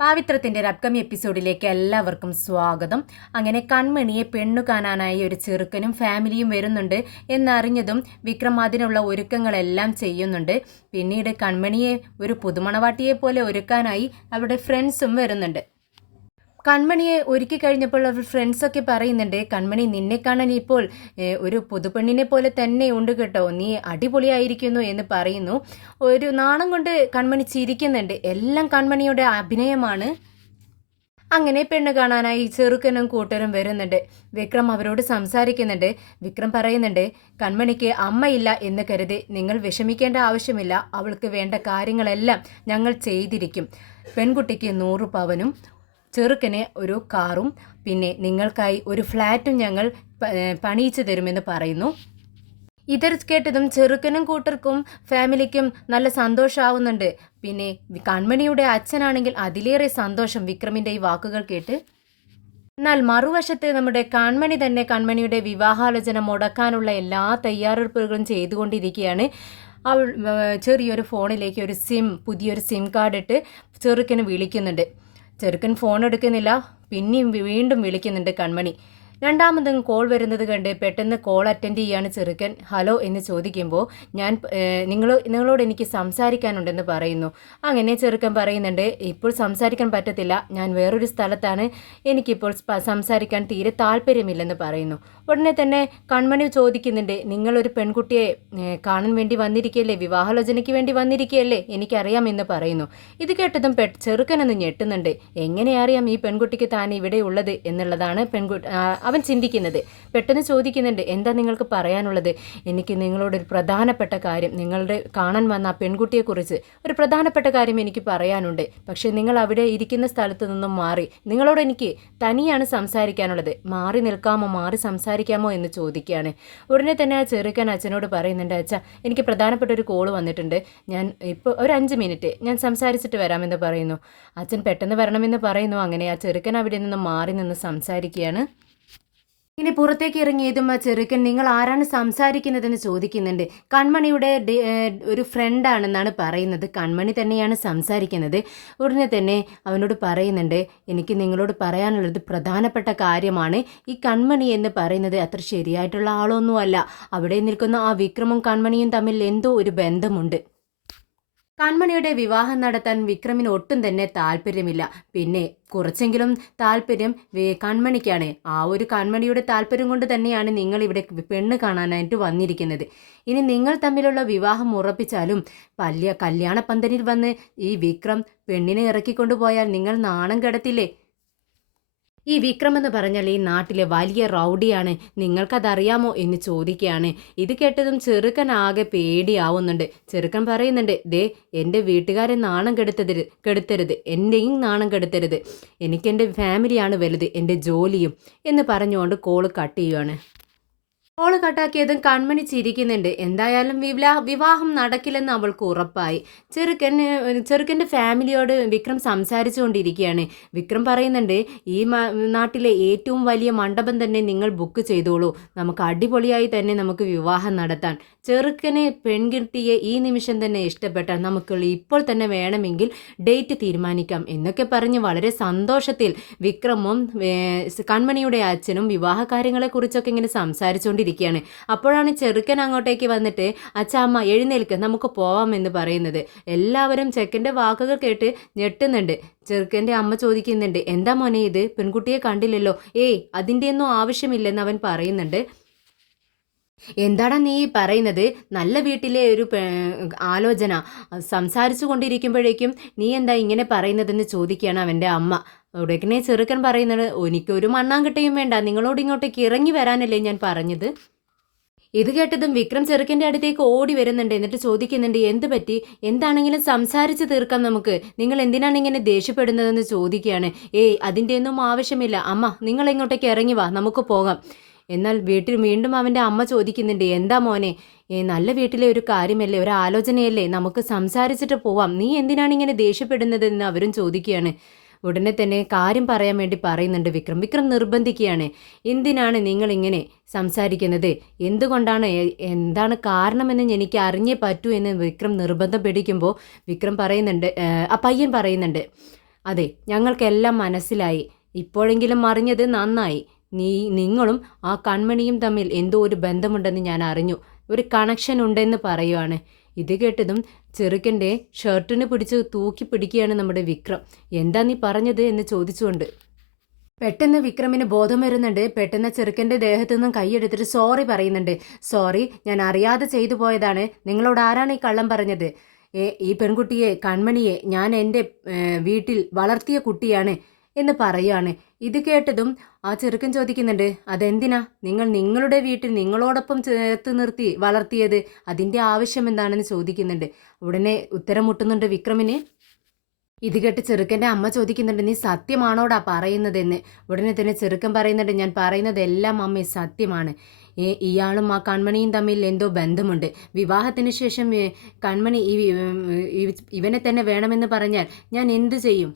പാവിത്രത്തിൻ്റെ ഒരു അപ്കമിങ് എപ്പിസോഡിലേക്ക് എല്ലാവർക്കും സ്വാഗതം. അങ്ങനെ കൺമണിയെ പെണ്ണു കാണാനായി ഒരു ചെറുക്കനും ഫാമിലിയും വരുന്നുണ്ട് എന്നറിഞ്ഞതും വിക്രം അതിനുള്ള ഒരുക്കങ്ങളെല്ലാം ചെയ്യുന്നുണ്ട്. പിന്നീട് കൺമണിയെ ഒരു പുതുമണവാട്ടിയെ പോലെ ഒരുക്കാനായി അവരുടെ ഫ്രണ്ട്സും വരുന്നുണ്ട്. കൺമണിയെ ഒരുക്കി കഴിഞ്ഞപ്പോൾ അവർ ഫ്രണ്ട്സൊക്കെ പറയുന്നുണ്ട്, കൺമണി നിന്നെ കാണാൻ ഇപ്പോൾ ഒരു പുതുപ്പെണ്ണിനെ പോലെ തന്നെ ഉണ്ട് കേട്ടോ, നീ അടിപൊളിയായിരിക്കുന്നു എന്ന് പറയുന്നു. ഒരു നാണം കൊണ്ട് കൺമണി ചിരിക്കുന്നുണ്ട്. എല്ലാം കൺമണിയുടെ അഭിനയമാണ്. അങ്ങനെ പെണ്ണ് കാണാനായി ചെറുക്കനും കൂട്ടരും വരുന്നുണ്ട്. വിക്രം അവരോട് സംസാരിക്കുന്നുണ്ട്. വിക്രം പറയുന്നുണ്ട്, കൺമണിക്ക് അമ്മയില്ല എന്ന് കരുതി നിങ്ങൾ വിഷമിക്കേണ്ട ആവശ്യമില്ല. അവൾക്ക് വേണ്ട കാര്യങ്ങളെല്ലാം ഞങ്ങൾ ചെയ്തിരിക്കും. പെൺകുട്ടിക്ക് 100 പവനും ചെറുക്കന് ഒരു കാറും പിന്നെ നിങ്ങൾക്കായി ഒരു ഫ്ലാറ്റും ഞങ്ങൾ പണിയിച്ചു തരുമെന്ന് പറയുന്നു. ഇത് കേട്ടതും ചെറുക്കനും കൂട്ടർക്കും ഫാമിലിക്കും നല്ല സന്തോഷമാവുന്നുണ്ട്. പിന്നെ കൺമണിയുടെ അച്ഛനാണെങ്കിൽ അതിലേറെ സന്തോഷം വിക്രമിൻ്റെ ഈ വാക്കുകൾ കേട്ട്. എന്നാൽ മറുവശത്ത് നമ്മുടെ കൺമണി തന്നെ കൺമണിയുടെ വിവാഹാലോചന മുടക്കാനുള്ള എല്ലാ തയ്യാറെടുപ്പുകളും ചെയ്തുകൊണ്ടിരിക്കുകയാണ്. അവൾ ചെറിയൊരു ഫോണിലേക്ക് പുതിയൊരു സിം കാർഡ് ഇട്ട് ചെറുക്കന് വിളിക്കുന്നുണ്ട്. ചെറുക്കൻ ഫോൺ എടുക്കുന്നില്ല. പിന്നെയും വീണ്ടും വിളിക്കുന്നുണ്ട് കൺമണി. രണ്ടാമതും കോൾ വരുന്നത് കണ്ട് പെട്ടെന്ന് കോൾ അറ്റൻഡ് ചെയ്യാണ് ചെറുക്കൻ. ഹലോ എന്ന് ചോദിക്കുമ്പോൾ നിങ്ങളോട് എനിക്ക് സംസാരിക്കാനുണ്ടെന്ന് പറയുന്നു. അങ്ങനെ ചെറുക്കൻ പറയുന്നുണ്ട്, ഇപ്പോൾ സംസാരിക്കാൻ പറ്റത്തില്ല, ഞാൻ വേറൊരു സ്ഥലത്താണ്, എനിക്കിപ്പോൾ സംസാരിക്കാൻ തീരെ താല്പര്യമില്ലെന്ന് പറയുന്നു. ഉടനെ തന്നെ കൺമണി ചോദിക്കുന്നുണ്ട്, നിങ്ങളൊരു പെൺകുട്ടിയെ കാണാൻ വേണ്ടി വന്നിരിക്കുകയല്ലേ, വിവാഹാലോചനയ്ക്ക് വേണ്ടി വന്നിരിക്കുകയല്ലേ, എനിക്കറിയാമെന്ന് പറയുന്നു. ഇത് കേട്ടതും ചെറുക്കനൊന്ന് ഞെട്ടുന്നുണ്ട്. എങ്ങനെ അറിയാം ഈ പെൺകുട്ടിക്ക് താൻ ഇവിടെ ഉള്ളത് എന്നുള്ളതാണ് അവൻ ചിന്തിക്കുന്നത്. പെട്ടെന്ന് ചോദിക്കുന്നുണ്ട്, എന്താ നിങ്ങൾക്ക് പറയാനുള്ളത്? എനിക്ക് നിങ്ങളോടൊരു പ്രധാനപ്പെട്ട കാര്യം, നിങ്ങളുടെ കാണാൻ വന്ന ആ പെൺകുട്ടിയെക്കുറിച്ച് ഒരു പ്രധാനപ്പെട്ട കാര്യം എനിക്ക് പറയാനുണ്ട്. പക്ഷേ നിങ്ങൾ അവിടെ ഇരിക്കുന്ന സ്ഥലത്ത് നിന്നും മാറി, നിങ്ങളോട് എനിക്ക് തനിയാണ് സംസാരിക്കാനുള്ളത്, മാറി നിൽക്കാമോ, മാറി സംസാരിക്കാമോ എന്ന് ചോദിക്കുകയാണ്. ഉടനെ തന്നെ ആ ചെറുക്കൻ അച്ഛനോട് പറയുന്നുണ്ട്, അച്ഛാ എനിക്ക് പ്രധാനപ്പെട്ട ഒരു കോള് വന്നിട്ടുണ്ട്, ഞാൻ ഇപ്പോൾ ഒരു 5 മിനിറ്റ് ഞാൻ സംസാരിച്ചിട്ട് വരാമെന്ന് പറയുന്നു. അച്ഛൻ പെട്ടെന്ന് വരണമെന്ന് പറയുന്നു. അങ്ങനെ ആ ചെറുക്കൻ അവിടെ നിന്ന് മാറി നിന്ന് സംസാരിക്കുകയാണ്. ഇനി പുറത്തേക്ക് ഇറങ്ങിയതും ആ ചെറുക്കൻ നിങ്ങൾ ആരാണ് സംസാരിക്കുന്നതെന്ന് ചോദിക്കുന്നുണ്ട്. കൺമണിയുടെ ഒരു ഫ്രണ്ടാണെന്നാണ് പറയുന്നത്. കൺമണി തന്നെയാണ് സംസാരിക്കുന്നത്. ഉടനെ തന്നെ അവനോട് പറയുന്നുണ്ട്, എനിക്ക് നിങ്ങളോട് പറയാനുള്ളത് പ്രധാനപ്പെട്ട കാര്യമാണ്. ഈ കൺമണി എന്ന് പറയുന്നത് അത്ര ശരിയായിട്ടുള്ള ആളൊന്നുമല്ല. അവിടെ നിൽക്കുന്ന ആ വിക്രമും കൺമണിയും തമ്മിൽ എന്തോ ഒരു ബന്ധമുണ്ട്. കൺമണിയുടെ വിവാഹം നടത്താൻ വിക്രമിന് ഒട്ടും തന്നെ താല്പര്യമില്ല. പിന്നെ കുറച്ചെങ്കിലും താല്പര്യം കൺമണിക്കാണ്. ആ ഒരു കൺമണിയുടെ താല്പര്യം കൊണ്ട് തന്നെയാണ് നിങ്ങൾ ഇവിടെ പെണ്ണ് കാണാനായിട്ട് വന്നിരിക്കുന്നത്. ഇനി നിങ്ങൾ തമ്മിലുള്ള വിവാഹം ഉറപ്പിച്ചാലും കല്യാണ പന്തലിൽ വന്ന് ഈ വിക്രം പെണ്ണിനെ ഇറക്കിക്കൊണ്ടുപോയാൽ നിങ്ങൾ നാണം കെടത്തില്ലേ? ഈ വിക്രം എന്ന് പറഞ്ഞാൽ ഈ നാട്ടിലെ വലിയ റൗഡിയാണ്, നിങ്ങൾക്കതറിയാമോ എന്ന് ചോദിക്കുകയാണ്. ഇത് കേട്ടതും ചെറുക്കൻ ആകെ പേടിയാവുന്നുണ്ട്. ചെറുക്കൻ പറയുന്നുണ്ട്, ദേ എൻ്റെ വീട്ടുകാരെ നാണം കെടുത്തരുത്, എൻ്റെയും നാണം കെടുത്തരുത്, എനിക്കെൻ്റെ ഫാമിലിയാണ് വലുത്, എൻ്റെ ജോലിയും എന്ന് പറഞ്ഞുകൊണ്ട് കോള് കട്ട് ചെയ്യുകയാണ്. കോള് കട്ടാക്കിയതും കൺമണി ചിരിക്കുന്നുണ്ട്. എന്തായാലും വിവാഹം നടക്കില്ലെന്ന് അവൾക്ക് ഉറപ്പായി. ചെറുക്കൻ്റെ ഫാമിലിയോട് വിക്രം സംസാരിച്ചു കൊണ്ടിരിക്കുകയാണ്. വിക്രം പറയുന്നുണ്ട്, ഈ നാട്ടിലെ ഏറ്റവും വലിയ മണ്ഡപം തന്നെ നിങ്ങൾ ബുക്ക് ചെയ്തോളൂ, നമുക്ക് അടിപൊളിയായി തന്നെ നമുക്ക് വിവാഹം നടത്താൻ. ചെറുക്കനെ പെൺകുട്ടിയെ ഈ നിമിഷം തന്നെ ഇഷ്ടപ്പെട്ടാൽ നമുക്ക് ഇപ്പോൾ തന്നെ വേണമെങ്കിൽ ഡേറ്റ് തീരുമാനിക്കാം എന്നൊക്കെ പറഞ്ഞ് വളരെ സന്തോഷത്തിൽ വിക്രമും കൺമണിയുടെ അച്ഛനും വിവാഹ കാര്യങ്ങളെക്കുറിച്ചൊക്കെ ഇങ്ങനെ സംസാരിച്ചുകൊണ്ടിരിക്കുകയാണ്. അപ്പോഴാണ് ചെറുക്കൻ അങ്ങോട്ടേക്ക് വന്നിട്ട്, അച്ഛാമ്മ എഴുന്നേൽക്ക്, നമുക്ക് പോവാമെന്ന് പറയുന്നത്. എല്ലാവരും ചെക്കൻ്റെ വാക്കുകൾ കേട്ട് ഞെട്ടുന്നുണ്ട്. ചെറുക്കൻ്റെ അമ്മ ചോദിക്കുന്നുണ്ട്, എന്താ മോനെ ഇത്, പെൺകുട്ടിയെ കണ്ടില്ലല്ലോ? അതിൻ്റെയൊന്നും ആവശ്യമില്ലെന്ന് അവൻ പറയുന്നുണ്ട്. എന്താടാ നീ പറയുന്നത്? നല്ല വീട്ടിലെ ഒരു ആലോചന സംസാരിച്ചു കൊണ്ടിരിക്കുമ്പോഴേക്കും നീ എന്താ ഇങ്ങനെ പറയുന്നതെന്ന് ചോദിക്കുകയാണ് അവൻ്റെ അമ്മ. ഉടനെ ചെറുക്കൻ പറയുന്നത്, എനിക്കൊരു മണ്ണാങ്കട്ടയും വേണ്ട, നിങ്ങളോട് ഇങ്ങോട്ടേക്ക് ഇറങ്ങി വരാനല്ലേ ഞാൻ പറഞ്ഞത്. ഇത് കേട്ടതും വിക്രം ചെറുക്കൻ്റെ അടുത്തേക്ക് ഓടി വരുന്നുണ്ട്. എന്നിട്ട് ചോദിക്കുന്നുണ്ട്, എന്ത് പറ്റി, എന്താണെങ്കിലും സംസാരിച്ച് തീർക്കാം നമുക്ക്, നിങ്ങൾ എന്തിനാണ് ഇങ്ങനെ ദേഷ്യപ്പെടുന്നതെന്ന് ചോദിക്കുകയാണ്. അതിൻ്റെ ഒന്നും ആവശ്യമില്ല അമ്മ, നിങ്ങൾ ഇങ്ങോട്ടേക്ക് ഇറങ്ങി വാ, നമുക്ക് പോകാം. എന്നാൽ വീട്ടിൽ വീണ്ടും അവൻ്റെ അമ്മ ചോദിക്കുന്നുണ്ട്, എന്താ മോനെ, നല്ല വീട്ടിലെ ഒരു കാര്യമല്ലേ, ഒരു ആലോചനയല്ലേ, നമുക്ക് സംസാരിച്ചിട്ട് പോവാം, നീ എന്തിനാണ് ഇങ്ങനെ ദേഷ്യപ്പെടുന്നതെന്ന് അവരും ചോദിക്കുകയാണ്. ഉടനെ തന്നെ കാര്യം പറയാൻ വേണ്ടി പറയുന്നുണ്ട് വിക്രം നിർബന്ധിക്കുകയാണ്. എന്തിനാണ് നിങ്ങളിങ്ങനെ സംസാരിക്കുന്നത്, എന്തുകൊണ്ടാണ്, എന്താണ് കാരണമെന്ന് എനിക്ക് അറിഞ്ഞേ പറ്റൂ എന്ന് വിക്രം നിർബന്ധം പിടിക്കുമ്പോൾ വിക്രം പറയുന്നുണ്ട്, ആ പയ്യൻ പറയുന്നുണ്ട്, അതെ, ഞങ്ങൾക്കെല്ലാം മനസ്സിലായി. ഇപ്പോഴെങ്കിലും അറിഞ്ഞത് നന്നായി. നിങ്ങളും ആ കൺമണിയും തമ്മിൽ എന്തോ ഒരു ബന്ധമുണ്ടെന്ന് ഞാൻ അറിഞ്ഞു. ഒരു കണക്ഷൻ ഉണ്ടെന്ന് പറയുവാണ്. ഇത് കേട്ടതും ചെറുക്കൻ്റെ ഷർട്ടിന് പിടിച്ച് തൂക്കി പിടിക്കുകയാണ് നമ്മുടെ വിക്രം. എന്താ നീ പറഞ്ഞത് എന്ന് ചോദിച്ചുകൊണ്ട്. പെട്ടെന്ന് വിക്രമിന് ബോധം വരുന്നുണ്ട്. പെട്ടെന്ന് ചെറുക്കൻ്റെ ദേഹത്തു നിന്നും കൈയെടുത്തിട്ട് സോറി പറയുന്നുണ്ട്. സോറി, ഞാൻ അറിയാതെ ചെയ്തു പോയതാണ്. നിങ്ങളോട് ആരാണ് ഈ കള്ളം പറഞ്ഞത്? ഈ പെൺകുട്ടിയെ, കൺമണിയെ ഞാൻ എൻ്റെ വീട്ടിൽ വളർത്തിയ കുട്ടിയാണ് എന്ന് പറയുകയാണ്. ഇത് കേട്ടതും ആ ചെറുക്കൻ ചോദിക്കുന്നുണ്ട്, അതെന്തിനാ നിങ്ങൾ നിങ്ങളുടെ വീട്ടിൽ നിങ്ങളോടൊപ്പം ചേർത്ത് നിർത്തി വളർത്തിയത്? അതിൻ്റെ ആവശ്യം എന്താണെന്ന് ചോദിക്കുന്നുണ്ട്. ഉടനെ ഉത്തരം മുട്ടുന്നുണ്ട് വിക്രമിന്. ഇത് കേട്ട് ചെറുക്കൻ്റെ അമ്മ ചോദിക്കുന്നുണ്ട്, നീ സത്യമാണോടാ പറയുന്നതെന്ന്. ഉടനെ തന്നെ ചെറുക്കൻ പറയുന്നുണ്ട്, ഞാൻ പറയുന്നത് എല്ലാം അമ്മേ സത്യമാണ്. ഇയാളും ആ കൺമണിയും തമ്മിൽ എന്തോ ബന്ധമുണ്ട്. വിവാഹത്തിന് ശേഷം കൺമണി ഇവനെ തന്നെ വേണമെന്ന് പറഞ്ഞാൽ ഞാൻ എന്തു ചെയ്യും?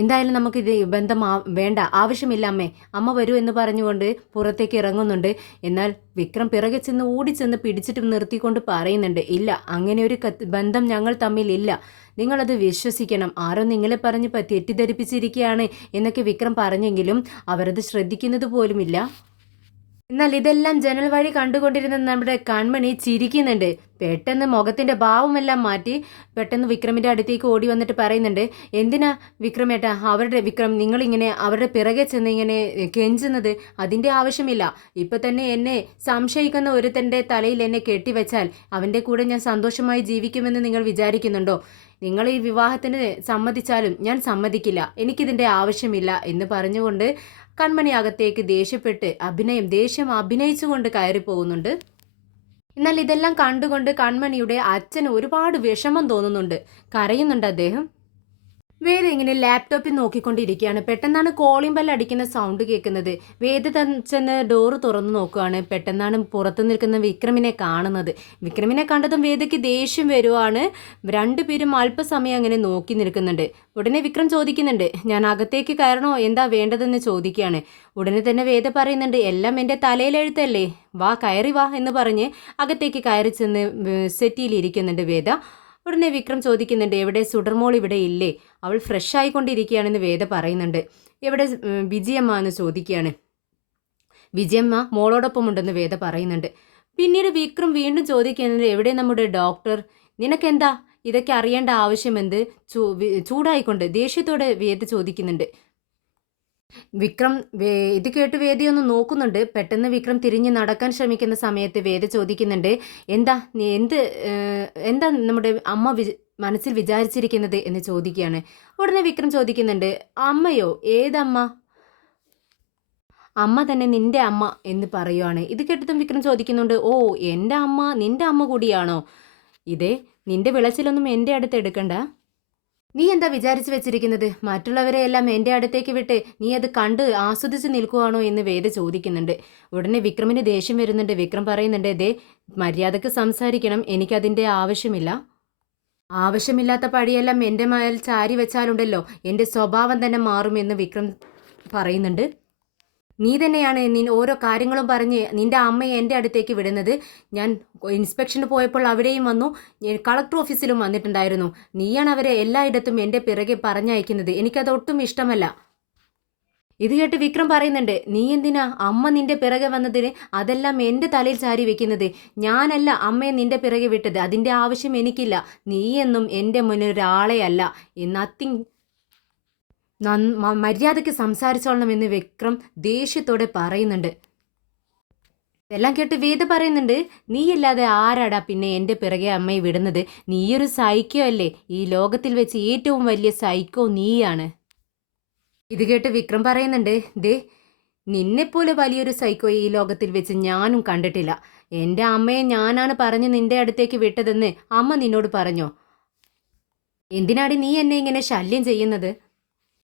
എന്തായാലും നമുക്കിത് ബന്ധം വേണ്ട, ആവശ്യമില്ല അമ്മേ. അമ്മ വരൂ എന്ന് പറഞ്ഞുകൊണ്ട് പുറത്തേക്ക് ഇറങ്ങുന്നുണ്ട്. എന്നാൽ വിക്രം പിറകെ ചെന്ന് ഓടിച്ചെന്ന് പിടിച്ചിട്ട് നിർത്തിക്കൊണ്ട് പറയുന്നുണ്ട്, ഇല്ല, അങ്ങനെ ഒരു ബന്ധം ഞങ്ങൾ തമ്മിലില്ല. നിങ്ങളത് വിശ്വസിക്കണം. ആരോ നിങ്ങളെ പറഞ്ഞ് തെറ്റിദ്ധരിപ്പിച്ചിരിക്കുകയാണ് എന്നൊക്കെ വിക്രം പറഞ്ഞെങ്കിലും അവരത് ശ്രദ്ധിക്കുന്നത് പോലുമില്ല. എന്നാൽ ഇതെല്ലാം ജനൽ വഴി കണ്ടുകൊണ്ടിരുന്ന നമ്മുടെ കൺമണി ചിരിക്കുന്നുണ്ട്. പെട്ടെന്ന് മുഖത്തിന്റെ ഭാവമെല്ലാം മാറ്റി പെട്ടെന്ന് വിക്രമിന്റെ അടുത്തേക്ക് ഓടി വന്നിട്ട് പറയുന്നുണ്ട്, എന്തിനാ വിക്രമേട്ടാ നിങ്ങളിങ്ങനെ അവരുടെ പിറകെ ചെന്ന് ഇങ്ങനെ കെഞ്ചുന്നത്? അതിൻ്റെ ആവശ്യമില്ല. ഇപ്പൊ തന്നെ എന്നെ സംശയിക്കുന്ന ഒരുത്തൻ്റെ തലയിൽ എന്നെ കെട്ടിവെച്ചാൽ അവൻ്റെ കൂടെ ഞാൻ സന്തോഷമായി ജീവിക്കുമെന്ന് നിങ്ങൾ വിചാരിക്കുന്നുണ്ടോ? നിങ്ങൾ ഈ വിവാഹത്തിന് സമ്മതിച്ചാലും ഞാൻ സമ്മതിക്കില്ല. എനിക്കിതിൻ്റെ ആവശ്യമില്ല എന്ന് പറഞ്ഞുകൊണ്ട് കൺമണി അകത്തേക്ക് ദേഷ്യം അഭിനയിച്ചുകൊണ്ട് കയറി പോകുന്നുണ്ട്. എന്നാൽ ഇതെല്ലാം കണ്ടുകൊണ്ട് കൺമണിയുടെ അച്ഛന് ഒരുപാട് വിഷമം തോന്നുന്നുണ്ട്. കരയുന്നുണ്ട് അദ്ദേഹം. വേദ ഇങ്ങനെ ലാപ്ടോപ്പിൽ നോക്കിക്കൊണ്ടിരിക്കുകയാണ്. പെട്ടെന്നാണ് കോളിംഗ് ബെൽ അടിക്കുന്ന സൗണ്ട് കേൾക്കുന്നത്. വേദ ചെന്ന് ഡോറ് തുറന്നു നോക്കുകയാണ്. പെട്ടെന്നാണ് പുറത്തു നിൽക്കുന്ന വിക്രമിനെ കാണുന്നത്. വിക്രമിനെ കണ്ടതും വേദയ്ക്ക് ദേഷ്യം വരുവാണ്. രണ്ടുപേരും അല്പസമയം അങ്ങനെ നോക്കി നിൽക്കുന്നുണ്ട്. ഉടനെ വിക്രം ചോദിക്കുന്നുണ്ട്, ഞാൻ അകത്തേക്ക് കയറണോ, എന്താ വേണ്ടതെന്ന് ചോദിക്കുകയാണ്. ഉടനെ തന്നെ വേദ പറയുന്നുണ്ട്, എല്ലാം എൻ്റെ തലയിലെഴുത്തല്ലേ, വാ കയറി വാ എന്ന് പറഞ്ഞ് അകത്തേക്ക് കയറി ചെന്ന് സെറ്റിയിലിരിക്കുന്നുണ്ട് വേദ. ഉടനെ വിക്രം ചോദിക്കുന്നുണ്ട്, എവിടെ സുഡർമോൾ ഇവിടെ ഇല്ലേ? അവൾ ഫ്രഷ് ആയിക്കൊണ്ടിരിക്കുകയാണെന്ന് വേദ പറയുന്നുണ്ട്. എവിടെ വിജയമ്മ എന്ന് ചോദിക്കുകയാണ്. വിജയമ്മ മോളോടൊപ്പം ഉണ്ടെന്ന് വേദ പറയുന്നുണ്ട്. പിന്നീട് വിക്രം വീണ്ടും ചോദിക്കുന്നത്, എവിടെ നമ്മുടെ ഡോക്ടർ? നിനക്കെന്താ ഇതൊക്കെ അറിയേണ്ട ആവശ്യമെന്ത്? ചൂടായിക്കൊണ്ട് ദേഷ്യത്തോടെ വേദ ചോദിക്കുന്നുണ്ട്. വിക്രം ഇത് കേട്ട് വേദയൊന്ന് നോക്കുന്നുണ്ട്. പെട്ടെന്ന് വിക്രം തിരിഞ്ഞ് നടക്കാൻ ശ്രമിക്കുന്ന സമയത്ത് വേദ ചോദിക്കുന്നുണ്ട്, എന്താ എന്താ നമ്മുടെ അമ്മ മനസ്സിൽ വിചാരിച്ചിരിക്കുന്നത് എന്ന് ചോദിക്കുകയാണ്. ഉടനെ വിക്രം ചോദിക്കുന്നുണ്ട്, അമ്മയോ? ഏതമ്മ? അമ്മ തന്നെ, നിന്റെ അമ്മ എന്ന് പറയുവാണ്. ഇത് കേട്ടതും വിക്രം ചോദിക്കുന്നുണ്ട്, ഓ, എൻ്റെ അമ്മ നിന്റെ അമ്മ കൂടിയാണോ? ഇതേ, നിന്റെ വിളച്ചിലൊന്നും എൻ്റെ അടുത്ത് എടുക്കണ്ട. നീ എന്താ വിചാരിച്ചു വെച്ചിരിക്കുന്നത്? മറ്റുള്ളവരെയെല്ലാം എൻ്റെ അടുത്തേക്ക് വിട്ട് നീ അത് കണ്ട് ആസ്വദിച്ച് നിൽക്കുവാണോ എന്ന് വേദ ചോദിക്കുന്നുണ്ട്. ഉടനെ വിക്രമിന് ദേഷ്യം വരുന്നുണ്ട്. വിക്രം പറയുന്നുണ്ട്, ദേ, മര്യാദക്ക് സംസാരിക്കണം, എനിക്കതിൻ്റെ ആവശ്യമില്ല. ആവശ്യമില്ലാത്ത പഴിയെല്ലാം എൻ്റെ മേൽ ചാരി വെച്ചാലുണ്ടല്ലോ എൻ്റെ സ്വഭാവം തന്നെ മാറുമെന്ന് വിക്രം പറയുന്നുണ്ട്. നീ തന്നെയാണ് ഓരോ കാര്യങ്ങളും പറഞ്ഞ് നിന്റെ അമ്മയെ എൻ്റെ അടുത്തേക്ക് വിടുന്നത്. ഞാൻ ഇൻസ്പെക്ഷന് പോയപ്പോൾ അവിടെയും വന്നു, കളക്ടർ ഓഫീസിലും വന്നിട്ടുണ്ടായിരുന്നു. നീയാണ് അവരെ എല്ലായിടത്തും എൻ്റെ പിറകെ പറഞ്ഞയക്കുന്നത്. എനിക്കതൊട്ടും ഇഷ്ടമല്ല. ഇത് കേട്ട് വിക്രം പറയുന്നുണ്ട്, നീ എന്തിനാ അമ്മ നിന്റെ പിറകെ വന്നതിന് അതെല്ലാം എൻ്റെ തലയിൽ ചാരി വെക്കുന്നത്? ഞാനല്ല അമ്മയെ നിന്റെ പിറകെ വിട്ടത്. അതിൻ്റെ ആവശ്യം എനിക്കില്ല. നീയെന്നും എൻ്റെ മുന്നിൽ ഒരാളെ അല്ല. നത്തിങ് മര്യാദയ്ക്ക് സംസാരിച്ചോളണമെന്ന് വിക്രം ദേഷ്യത്തോടെ പറയുന്നുണ്ട്. ഇതെല്ലാം കേട്ട് വേദ പറയുന്നുണ്ട്, നീയല്ലാതെ ആരാടാ പിന്നെ എൻ്റെ പിറകെ അമ്മയെ വിടുന്നത്? നീയൊരു സൈക്കോ അല്ലേ? ഈ ലോകത്തിൽ വെച്ച് ഏറ്റവും വലിയ സൈക്കോ നീയാണ്. ഇത് കേട്ട് വിക്രം പറയുന്നുണ്ട്, ദേ, നിന്നെപ്പോലെ വലിയൊരു സൈക്കോ ഈ ലോകത്തിൽ വെച്ച് ഞാനും കണ്ടിട്ടില്ല. എൻ്റെ അമ്മയെ ഞാനാണ് പറഞ്ഞ് നിന്റെ അടുത്തേക്ക് വിട്ടതെന്ന് അമ്മ നിന്നോട് പറഞ്ഞോ? എന്തിനാടി നീ എന്നെ ഇങ്ങനെ ശല്യം ചെയ്യുന്നത്?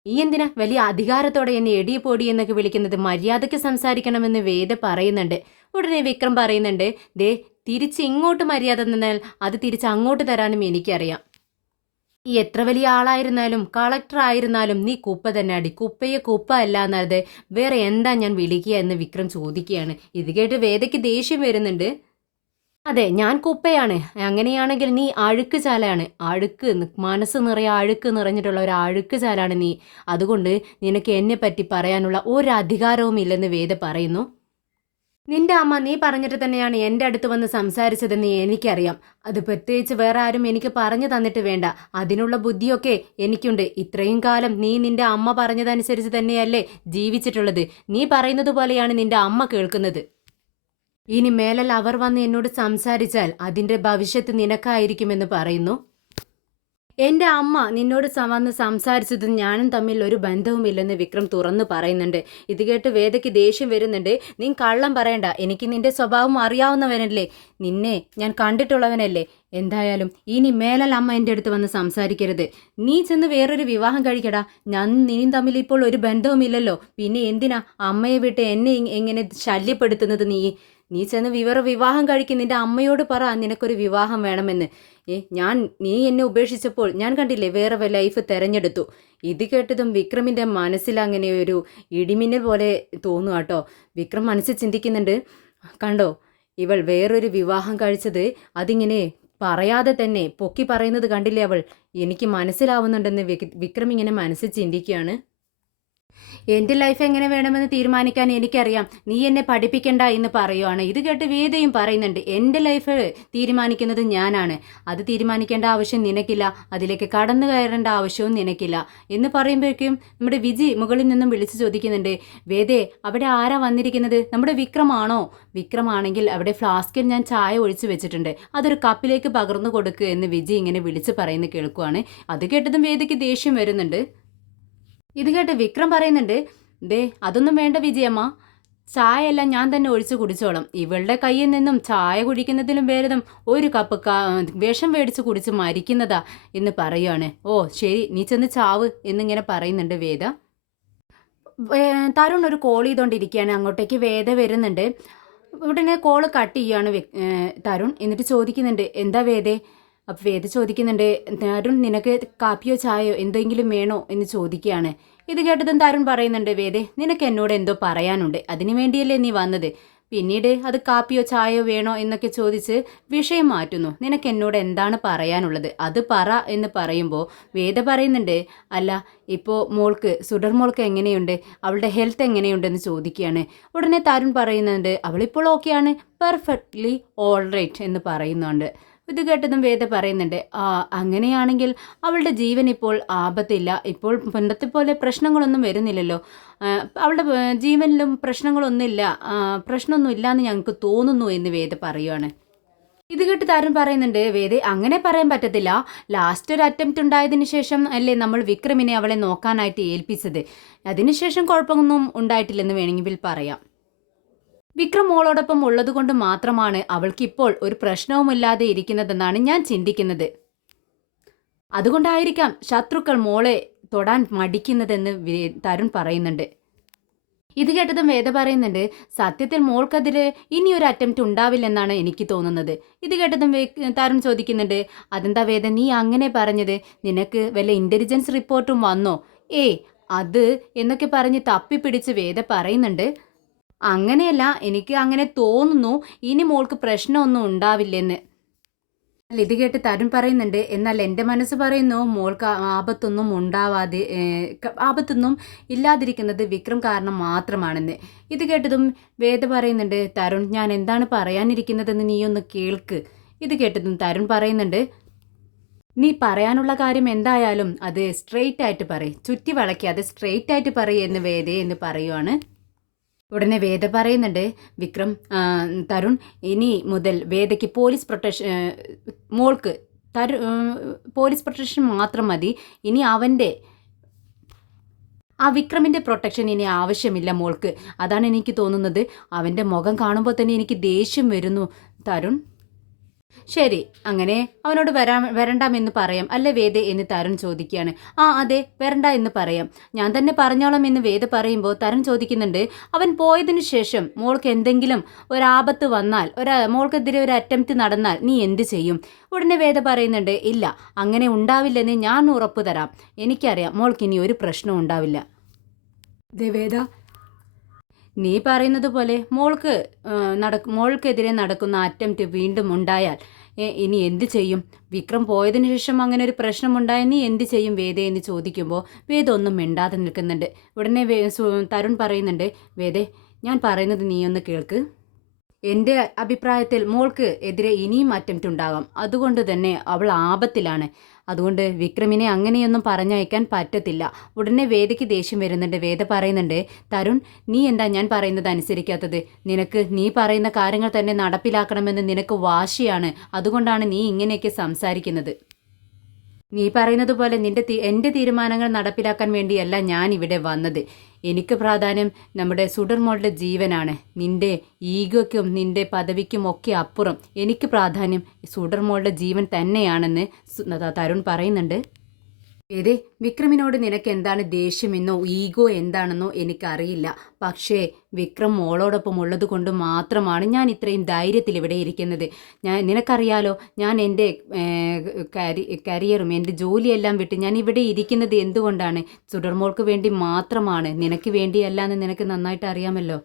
നീ എന്തിനാ വലിയ അധികാരത്തോടെ എന്നെ എടിയ പൊടി എന്നൊക്കെ വിളിക്കുന്നത്? മര്യാദയ്ക്ക് സംസാരിക്കണമെന്ന് വേദ പറയുന്നുണ്ട്. ഉടനെ വിക്രം പറയുന്നുണ്ട്, ദേ, തിരിച്ച് ഇങ്ങോട്ട് മര്യാദ തന്നാൽ അത് തിരിച്ച് അങ്ങോട്ട് തരാനും എനിക്കറിയാം. നീ എത്ര വലിയ ആളായിരുന്നാലും കളക്ടർ ആയിരുന്നാലും നീ കുപ്പ തന്നെ അടി. കുപ്പയെ കുപ്പ അല്ലാതെ വേറെ എന്താ ഞാൻ വിളിക്കുക എന്ന് വിക്രം ചോദിക്കുകയാണ്. ഇത് കേട്ട് വേദയ്ക്ക് ദേഷ്യം വരുന്നുണ്ട്. അതെ, ഞാൻ കുപ്പയാണ്. അങ്ങനെയാണെങ്കിൽ നീ അഴുക്ക് ചാലാണ്. മനസ്സ് നിറയെ അഴുക്ക് നിറഞ്ഞിട്ടുള്ള ഒരു അഴുക്ക് ചാലാണ് നീ. അതുകൊണ്ട് നിനക്ക് എന്നെപ്പറ്റി പറയാനുള്ള ഒരു അധികാരവും ഇല്ലെന്ന് വേദ പറയുന്നു. നിന്റെ അമ്മ നീ പറഞ്ഞിട്ട് തന്നെയാണ് എൻ്റെ അടുത്ത് വന്ന് സംസാരിച്ചതെന്ന് എനിക്കറിയാം. അത് പ്രത്യേകിച്ച് വേറെ ആരും എനിക്ക് പറഞ്ഞു തന്നിട്ട് വേണ്ട. അതിനുള്ള ബുദ്ധിയൊക്കെ എനിക്കുണ്ട്. ഇത്രയും കാലം നീ നിന്റെ അമ്മ പറഞ്ഞതനുസരിച്ച് തന്നെയല്ലേ ജീവിച്ചിട്ടുള്ളത്. നീ പറയുന്നത് പോലെയാണ് നിന്റെ അമ്മ കേൾക്കുന്നത്. ഇനി മേലാൽ അവർ വന്ന് എന്നോട് സംസാരിച്ചാൽ അതിൻ്റെ ഭവിഷ്യത്ത് നിനക്കായിരിക്കുമെന്ന് പറയുന്നു. എൻ്റെ അമ്മ നിന്നോട് വന്ന് സംസാരിച്ചതും ഞാനും തമ്മിൽ ഒരു ബന്ധവുമില്ലെന്ന് വിക്രം തുറന്നു പറയുന്നുണ്ട്. ഇത് കേട്ട് വേദയ്ക്ക് ദേഷ്യം വരുന്നുണ്ട്. നീ കള്ളം പറയണ്ട, എനിക്ക് നിന്റെ സ്വഭാവം അറിയാവുന്നവനല്ലേ, നിന്നെ ഞാൻ കണ്ടിട്ടുള്ളവനല്ലേ. എന്തായാലും ഇനി മേലാൽ അമ്മ എൻ്റെ അടുത്ത് വന്ന് സംസാരിക്കരുത്. നീ ചെന്ന് വേറൊരു വിവാഹം കഴിക്കടാ. ഞാൻ നീയും തമ്മിൽ ഇപ്പോൾ ഒരു ബന്ധവുമില്ലല്ലോ. പിന്നെ എന്തിനാ അമ്മയെ വിട്ട് എന്നെ എങ്ങനെ ശല്യപ്പെടുത്തുന്നത് നീ? നീ ചെന്ന് വിവാഹം കഴിക്കും. നിന്റെ അമ്മയോട് പറ നിനക്കൊരു വിവാഹം വേണമെന്ന്. നീ എന്നെ ഉപേക്ഷിച്ചപ്പോൾ ഞാൻ കണ്ടില്ലേ വേറെ ലൈഫ് തിരഞ്ഞെടുത്തു. ഇത് കേട്ടതും വിക്രമിൻ്റെ മനസ്സിൽ അങ്ങനെ ഒരു ഇടിമിന്നൽ പോലെ തോന്നുക കേട്ടോ. വിക്രം മനസ്സിൽ ചിന്തിക്കുന്നുണ്ട്, കണ്ടോ ഇവൾ വേറൊരു വിവാഹം കഴിച്ചത് അതിങ്ങനെ പറയാതെ തന്നെ പൊക്കി പറയുന്നത് കണ്ടില്ലേ അവൾ. എനിക്ക് മനസ്സിലാവുന്നുണ്ടെന്ന് വിക്രം ഇങ്ങനെ മനസ്സിൽ ചിന്തിക്കുകയാണ്. എൻ്റെ ലൈഫ് എങ്ങനെ വേണമെന്ന് തീരുമാനിക്കാൻ എനിക്കറിയാം, നീ എന്നെ പഠിപ്പിക്കണ്ട എന്ന് പറയുവാണ്. ഇത് കേട്ട് വേദയും പറയുന്നുണ്ട്, എൻ്റെ ലൈഫ് തീരുമാനിക്കുന്നത് ഞാനാണ്, അത് തീരുമാനിക്കേണ്ട ആവശ്യം നിനക്കില്ല, അതിലേക്ക് കടന്നു കയറേണ്ട ആവശ്യവും നിനക്കില്ല എന്ന് പറയുമ്പോഴേക്കും നമ്മുടെ വിജി മുകളിൽ നിന്നും വിളിച്ചു ചോദിക്കുന്നുണ്ട്, വേദേ അവിടെ ആരാ വന്നിരിക്കുന്നത്? നമ്മുടെ വിക്രമാണോ? വിക്രമാണെങ്കിൽ അവിടെ ഫ്ലാസ്കിൽ ഞാൻ ചായ ഒഴിച്ചു വെച്ചിട്ടുണ്ട്, അതൊരു കപ്പിലേക്ക് പകർന്നു കൊടുക്കുക എന്ന് വിജി ഇങ്ങനെ വിളിച്ചു പറയുന്നത് കേൾക്കുവാണ്. അത് കേട്ടതും വേദയ്ക്ക് ദേഷ്യം വരുന്നുണ്ട്. ഇത് കേട്ട് വിക്രം പറയുന്നുണ്ട്, ദേ അതൊന്നും വേണ്ട വിജയമ്മ, ചായ എല്ലാം ഞാൻ തന്നെ ഒഴിച്ച് കുടിച്ചോളാം. ഇവളുടെ കയ്യിൽ നിന്നും ചായ കുടിക്കുന്നതിലും ഭേദം ഒരു കപ്പ് വിഷം മേടിച്ച് കുടിച്ച് മരിക്കുന്നതാ എന്ന് പറയുവാണ്. ഓ ശരി, നീ ചെന്ന് ചാവ് എന്നിങ്ങനെ പറയുന്നുണ്ട് വേദ. തരുൺ ഒരു കോൾ ചെയ്തുകൊണ്ടിരിക്കുകയാണ്. അങ്ങോട്ടേക്ക് വേദ വരുന്നുണ്ട്. ഉടനെ കോള് കട്ട് ചെയ്യുകയാണ് തരുൺ. എന്നിട്ട് ചോദിക്കുന്നുണ്ട്, എന്താ വേദേ? അപ്പോൾ വേദ ചോദിക്കുന്നുണ്ട്, തരുൺ നിനക്ക് കാപ്പിയോ ചായയോ എന്തെങ്കിലും വേണോ എന്ന് ചോദിക്കുകയാണ്. ഇത് കേട്ടതും തരുൺ പറയുന്നുണ്ട്, വേദേ നിനക്ക് എന്നോട് എന്തോ പറയാനുണ്ട്, അതിനു വേണ്ടിയല്ലേ നീ വന്നത്. പിന്നീട് അത് കാപ്പിയോ ചായയോ വേണോ എന്നൊക്കെ ചോദിച്ച് വിഷയം മാറ്റുന്നു. നിനക്ക് എന്നോട് എന്താണ് പറയാനുള്ളത് അത് പറ എന്ന് പറയുമ്പോൾ വേദ പറയുന്നുണ്ട്, അല്ല ഇപ്പോൾ സുഡർ മോൾക്ക് എങ്ങനെയുണ്ട്, അവളുടെ ഹെൽത്ത് എങ്ങനെയുണ്ടെന്ന് ചോദിക്കുകയാണ്. ഉടനെ തരുൺ പറയുന്നുണ്ട്, അവളിപ്പോൾ ഓക്കെയാണ്, പെർഫെക്റ്റ്ലി ഓൾ റൈറ്റ് എന്ന് പറയുന്നുണ്ട്. ഇത് കേട്ടതും വേദ പറയുന്നുണ്ട്, അങ്ങനെയാണെങ്കിൽ അവളുടെ ജീവൻ ഇപ്പോൾ ആപത്തില്ല, ഇപ്പോൾ പണ്ടത്തെ പോലെ പ്രശ്നങ്ങളൊന്നും വരുന്നില്ലല്ലോ, അവളുടെ ജീവനിലും പ്രശ്നങ്ങളൊന്നുമില്ല, പ്രശ്നമൊന്നുമില്ല എന്ന് ഞങ്ങൾക്ക് തോന്നുന്നു എന്ന് വേദ പറയുവാണ്. ഇത് കേട്ട് താരൻ പറയുന്നുണ്ട്, വേദ അങ്ങനെ പറയാൻ പറ്റത്തില്ല, ലാസ്റ്റ് ഒരു അറ്റംപ്റ്റ് ഉണ്ടായതിനു ശേഷം അല്ലേ നമ്മൾ വിക്രമിനെ അവളെ നോക്കാനായിട്ട് ഏൽപ്പിച്ചത്, അതിനുശേഷം കുഴപ്പമൊന്നും ഉണ്ടായിട്ടില്ലെന്ന് വേണമെങ്കിൽ പറയാം. വിക്രം മോളോടൊപ്പം ഉള്ളതുകൊണ്ട് മാത്രമാണ് അവൾക്കിപ്പോൾ ഒരു പ്രശ്നവുമില്ലാതെ ഇരിക്കുന്നതെന്നാണ് ഞാൻ ചിന്തിക്കുന്നത്. അതുകൊണ്ടായിരിക്കാം ശത്രുക്കൾ മോളെ തൊടാൻ മടിക്കുന്നതെന്ന് തരുൺ പറയുന്നുണ്ട്. ഇത് കേട്ടതും വേദ പറയുന്നുണ്ട്, സത്യത്തിൽ മോൾക്കെതിരെ ഇനിയൊരു അറ്റംപ്റ്റ് ഉണ്ടാവില്ലെന്നാണ് എനിക്ക് തോന്നുന്നത്. ഇത് കേട്ടതും തരുൺ ചോദിക്കുന്നുണ്ട്, അതെന്താ വേദ നീ അങ്ങനെ പറഞ്ഞത്? നിനക്ക് വല്ല ഇൻ്റലിജൻസ് റിപ്പോർട്ടും വന്നോ? അത് എന്നൊക്കെ പറഞ്ഞ് തപ്പിപ്പിടിച്ച് വേദ പറയുന്നുണ്ട്. അങ്ങനെയല്ല, എനിക്ക് അങ്ങനെ തോന്നുന്നു, ഇനി മോൾക്ക് പ്രശ്നമൊന്നും ഉണ്ടാവില്ലെന്ന്. അല്ല ഇത് കേട്ട് തരുൺ പറയുന്നുണ്ട്, എന്നാൽ എൻ്റെ മനസ്സ് പറയുന്നു മോൾക്ക് ആപത്തൊന്നും ഇല്ലാതിരിക്കുന്നത് വിക്രം കാരണം മാത്രമാണെന്ന്. ഇത് കേട്ടതും വേദ പറയുന്നുണ്ട്, തരുൺ ഞാൻ എന്താണ് പറയാനിരിക്കുന്നതെന്ന് നീയൊന്ന് കേൾക്ക്. ഇത് കേട്ടതും തരുൺ പറയുന്നുണ്ട്, നീ പറയാനുള്ള കാര്യം എന്തായാലും അത് സ്ട്രെയിറ്റ് ആയിട്ട് പറയ്, ചുറ്റി വളയ്ക്കാതെ സ്ട്രെയിറ്റ് ആയിട്ട് പറയ് എന്ന് വേദ എന്ന് പറയുവാണ്. ഉടനെ വേദ പറയുന്നുണ്ട്, വിക്രം തരുൺ ഇനി മുതൽ വേദയ്ക്ക് മോൾക്ക് പോലീസ് പ്രൊട്ടക്ഷൻ മാത്രം മതി. ഇനി വിക്രമിൻ്റെ പ്രൊട്ടക്ഷൻ ഇനി ആവശ്യമില്ല മോൾക്ക്. അതാണ് എനിക്ക് തോന്നുന്നത്. അവൻ്റെ മുഖം കാണുമ്പോൾ തന്നെ എനിക്ക് ദേഷ്യം വരുന്നു തരുൺ. ശരി, അങ്ങനെ അവനോട് വരണ്ടാമെന്ന് പറയാം അല്ലേ വേദ എന്ന് തരുൺ ചോദിക്കുകയാണ്. അതെ വരണ്ട എന്ന് പറയാം, ഞാൻ തന്നെ പറഞ്ഞോളാം എന്ന് വേദ പറയുമ്പോൾ തരുൺ ചോദിക്കുന്നുണ്ട്, അവൻ പോയതിനു ശേഷം മോൾക്ക് എന്തെങ്കിലും ഒരാപത്ത് വന്നാൽ, മോൾക്കെതിരെ ഒരു അറ്റംപ്റ്റ് നടന്നാൽ നീ എന്ത് ചെയ്യും? ഉടനെ വേദ പറയുന്നുണ്ട്, ഇല്ല അങ്ങനെ ഉണ്ടാവില്ലെന്ന് ഞാൻ ഉറപ്പ് തരാം, എനിക്കറിയാം മോൾക്ക് ഇനി ഒരു പ്രശ്നവും ഉണ്ടാവില്ല. വേദ നീ പറയുന്നത് പോലെ മോൾക്കെതിരെ നടക്കുന്ന അറ്റംപ്റ്റ് വീണ്ടും ഉണ്ടായാൽ ഇനി എന്ത് ചെയ്യും? വിക്രം പോയതിനു ശേഷം അങ്ങനെ ഒരു പ്രശ്നമുണ്ടായാൽ നീ എന്ത് ചെയ്യും വേദേ എന്ന് ചോദിക്കുമ്പോൾ വേദ ഒന്നും മിണ്ടാതെ നിൽക്കുന്നുണ്ട്. ഉടനെ തരുൺ പറയുന്നുണ്ട്, വേദേ ഞാൻ പറയുന്നത് നീ ഒന്ന് കേൾക്ക്. എൻ്റെ അഭിപ്രായത്തിൽ മോൾക്ക് എതിരെ ഇനിയും അറ്റംപ്റ്റ് ഉണ്ടാകാം. അതുകൊണ്ട് തന്നെ അവൾ ആപത്തിലാണ്. അതുകൊണ്ട് വിക്രമിനെ അങ്ങനെയൊന്നും പറഞ്ഞയക്കാൻ പറ്റത്തില്ല. ഉടനെ വേദയ്ക്ക് ദേഷ്യം വരുന്നുണ്ട്. വേദ പറയുന്നുണ്ട്, തരുൺ നീ എന്താ ഞാൻ പറയുന്നത് അനുസരിക്കാത്തത്? നീ പറയുന്ന കാര്യങ്ങൾ തന്നെ നടപ്പിലാക്കണമെന്ന് നിനക്ക് വാശിയാണ്. അതുകൊണ്ടാണ് നീ ഇങ്ങനെയൊക്കെ സംസാരിക്കുന്നത്. നീ പറയുന്നത് പോലെ എൻ്റെ തീരുമാനങ്ങൾ നടപ്പിലാക്കാൻ വേണ്ടിയല്ല ഞാൻ ഇവിടെ വന്നത്. എനിക്ക് പ്രാധാന്യം നമ്മുടെ സുഡർമോളുടെ ജീവനാണ്. നിന്റെ ഈഗോയ്ക്കും നിന്റെ പദവിക്കും ഒക്കെ അപ്പുറം എനിക്ക് പ്രാധാന്യം സുഡർമോളുടെ ജീവൻ തന്നെയാണെന്ന് തരുൺ പറയുന്നുണ്ട്. ഏതേ വിക്രമിനോട് നിനക്ക് എന്താണ് ദേഷ്യമെന്നോ ഈഗോ എന്താണെന്നോ എനിക്കറിയില്ല. പക്ഷേ വിക്രം മോളോടൊപ്പം ഉള്ളത് കൊണ്ട് മാത്രമാണ് ഞാൻ ഇത്രയും ധൈര്യത്തിൽ ഇവിടെ ഇരിക്കുന്നത്. നിനക്കറിയാലോ, ഞാൻ എൻ്റെ കരിയറും എൻ്റെ ജോലിയെല്ലാം വിട്ട് ഞാൻ ഇവിടെ ഇരിക്കുന്നത് എന്തുകൊണ്ടാണ്? സുഡർമോൾക്ക് വേണ്ടി മാത്രമാണ്, നിനക്ക് വേണ്ടിയല്ല എന്ന് നിനക്ക് നന്നായിട്ട് അറിയാമല്ലോ.